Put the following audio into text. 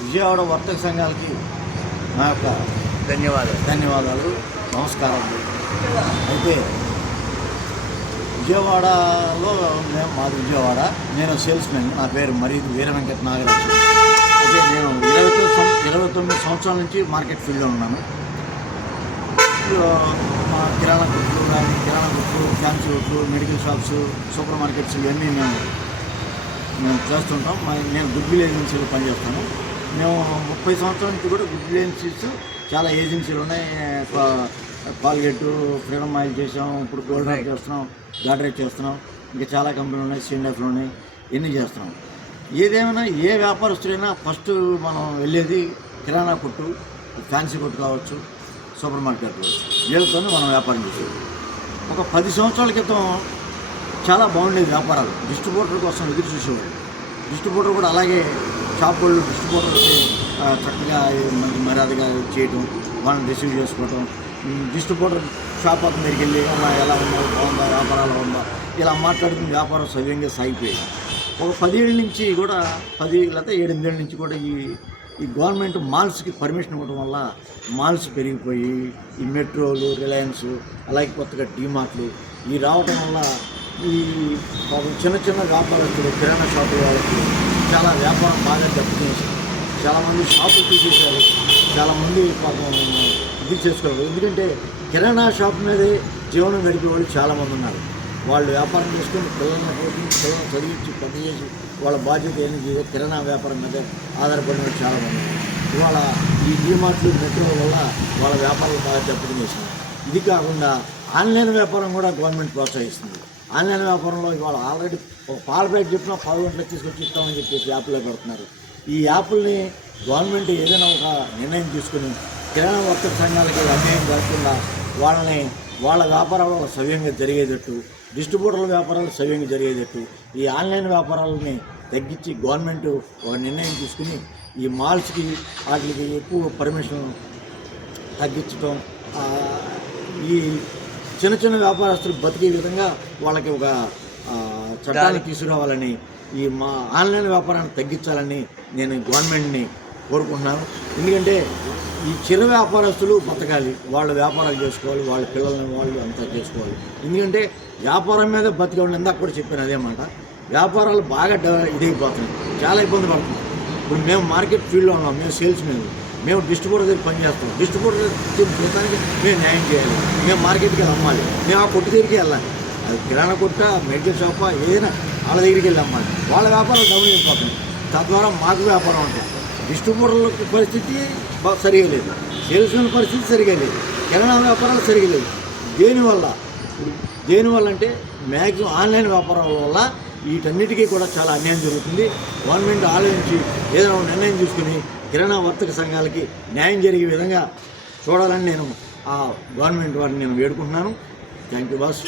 విజయవాడ వర్తక సంఘాలకి నా యొక్క ధన్యవాదాలు. నమస్కారం. అయితే విజయవాడలో మాది విజయవాడ. నేను సేల్స్మెన్. నా పేరు మరీది వీర వెంకట నాగరాజు. అయితే నేను 29 సంవత్సరాల నుంచి మార్కెట్ ఫీల్డ్లో ఉన్నాను. మా కిరాణా కొట్లు, ఫ్యాన్సీ కొట్లు, మెడికల్ షాప్స్, సూపర్ మార్కెట్స్ ఇవన్నీ మేము చేస్తుంటాం. నేను గుడ్విల్ ఏజెన్సీలో పనిచేస్తాను. మేము 30 సంవత్సరాల నుంచి కూడా గుడ్విల్ ఏజెన్సీస్ చాలా ఏజెన్సీలు ఉన్నాయి. కాల్గేట్, ఫ్రీడమ్ ఆయిల్ చేసాం, ఇప్పుడు గోల్డ్ రైట్ చేస్తున్నాం, గాడ్రేజ్ చేస్తున్నాం, ఇంకా చాలా కంపెనీలు ఉన్నాయి, సీఎండ్ఎఫ్లు ఉన్నాయి, ఇవన్నీ చేస్తున్నాం. ఏదేమైనా ఏ వ్యాపారస్తుడైనా ఫస్ట్ మనం వెళ్ళేది కిరాణా కొట్టు, ఫ్యాన్సీ కొట్టు కావచ్చు, సూపర్ మార్కెట్ కావచ్చు, వీళ్ళతోనే మనం వ్యాపారం చేసేది. ఒక 10 సంవత్సరాల క్రితం చాలా బాగుండేది వ్యాపారాలు. డిస్ట్రిబ్యూటర్ కోసం ఎదురు చూసేవాళ్ళు. డిస్ట్రిబ్యూటర్ కూడా అలాగే షాప్ వాళ్ళు డిస్ట్రిబ్యూటర్కి చక్కగా మంచి మర్యాదగా చేయటం, వాళ్ళని రిసీవ్ చేసుకోవటం, డిస్ట్రిబ్యూటర్ షాప్ అతని దగ్గరికి వెళ్ళి ఎలా ఉందా, బాగుందా, వ్యాపారాలు ఉందా, ఇలా మాట్లాడుకుని వ్యాపారం సవ్యంగా సాగిపోయేది. ఒక 10 ఏళ్ళ నుంచి కూడా 10 లేకపోతే 7-8 ఏళ్ళ నుంచి కూడా ఈ గవర్నమెంట్ మాల్స్కి పర్మిషన్ ఇవ్వడం వల్ల మాల్స్ పెరిగిపోయి ఈ మెట్రోలు, రిలయన్స్, అలాగే కొత్తగా డీమార్ట్లు ఈ రావటం వల్ల ఈ చిన్న చిన్న వ్యాపారస్తులు, కిరాణా షాపుల వాళ్ళకి చాలా వ్యాపారం బాగా దెబ్బతినేసి చాలామంది షాపులు తీసేశారు. చాలామంది పాపం ఇది చేసుకోవాలి. ఎందుకంటే కిరాణా షాప్ మీదే జీవనం గడిపే వాళ్ళు చాలామంది ఉన్నారు. వాళ్ళు వ్యాపారం చేసుకుని పిల్లల్ని చదివించి పెద్ద చేసి వాళ్ళ బాధ్యత ఏంటి చేసే కిరాణా వ్యాపారం మీద ఆధారపడిన వాళ్ళు చాలామంది. ఇవాళ ఈ డీమార్ట్లు, మెట్రో వల్ల వాళ్ళ వ్యాపారాలు బాగా దెబ్బతినేసినాయి. ఇది కాకుండా ఆన్లైన్ వ్యాపారం కూడా గవర్నమెంట్ ప్రోత్సహిస్తుంది. ఆన్లైన్ వ్యాపారంలో ఇవాళ ఆల్రెడీ ఒక పాల ప్యాకెట్ చెప్పినా 10 గంటలకు తీసుకొచ్చి ఇస్తామని చెప్పేసి యాప్లో పెడుతున్నారు. ఈ యాప్ల్ని గవర్నమెంట్ ఏదైనా ఒక నిర్ణయం తీసుకుని కిరాణా వర్తక సంఘాలకి అన్యాయం జరగకుండా వాళ్ళ వ్యాపారాలు సవ్యంగా జరిగేటట్టు, డిస్ట్రిబ్యూటర్ల వ్యాపారాలు సవ్యంగా జరిగేటట్టు ఈ ఆన్లైన్ వ్యాపారాలని తగ్గించి గవర్నమెంట్ ఒక నిర్ణయం తీసుకుని ఈ మాల్స్కి వాటికి ఎక్కువ పర్మిషన్ తగ్గించడం, ఈ చిన్న చిన్న వ్యాపారస్తులు బతికే విధంగా వాళ్ళకి ఒక చట్టాన్ని తీసుకురావాలని, ఈ మా ఆన్లైన్ వ్యాపారాన్ని తగ్గించాలని నేను గవర్నమెంట్ని కోరుకుంటున్నాను. ఎందుకంటే ఈ చిన్న వ్యాపారస్తులు బతకాలి, వాళ్ళ వ్యాపారాలు చేసుకోవాలి, వాళ్ళ పిల్లల్ని వాళ్ళు అంతా చేసుకోవాలి. ఎందుకంటే వ్యాపారం మీద బతికే వాళ్ళు ఇందాక కూడా చెప్పాను అదే మాట. వ్యాపారాలు బాగా ఇదైపోతున్నాయి, చాలా ఇబ్బంది పడుతున్నాయి. ఇప్పుడు మేము మార్కెట్ ఫీల్డ్లో ఉన్నాం, మేము సేల్స్ మేము డిస్ట్రిబ్యూటర్ దగ్గర పనిచేస్తాం. డిస్ట్రిబ్యూటర్ జీతానికి మేము న్యాయం చేయాలి. మేము మార్కెట్కి అమ్మాలి, మేము ఆ కొట్టు దగ్గరికి వెళ్ళాలి. అది కిరాణా కొట్ట, మెడికల్ షాపా, ఏదైనా వాళ్ళ దగ్గరికి వెళ్ళి అమ్మాలి. వాళ్ళ వ్యాపారం డౌన్ అయిపోతుంది, తద్వారా మాకు వ్యాపారం ఉంటుంది. డిస్ట్రిబ్యూటర్ల పరిస్థితి సరిగా లేదు, సేల్స్మెన్ పరిస్థితి సరిగా లేదు, కిరాణా వ్యాపారాలు సరిగా లేదు. దేనివల్ల అంటే మ్యాక్సిమం ఆన్లైన్ వ్యాపారాల వల్ల వీటన్నిటికీ కూడా చాలా అన్యాయం జరుగుతుంది. గవర్నమెంట్ ఆలోచించి ఏదైనా నిర్ణయం తీసుకుని కిరాణా వర్తక సంఘాలకి న్యాయం జరిగే విధంగా చూడాలని నేను ఆ గవర్నమెంట్ వారిని నేను వేడుకుంటున్నాను. Thank you boss.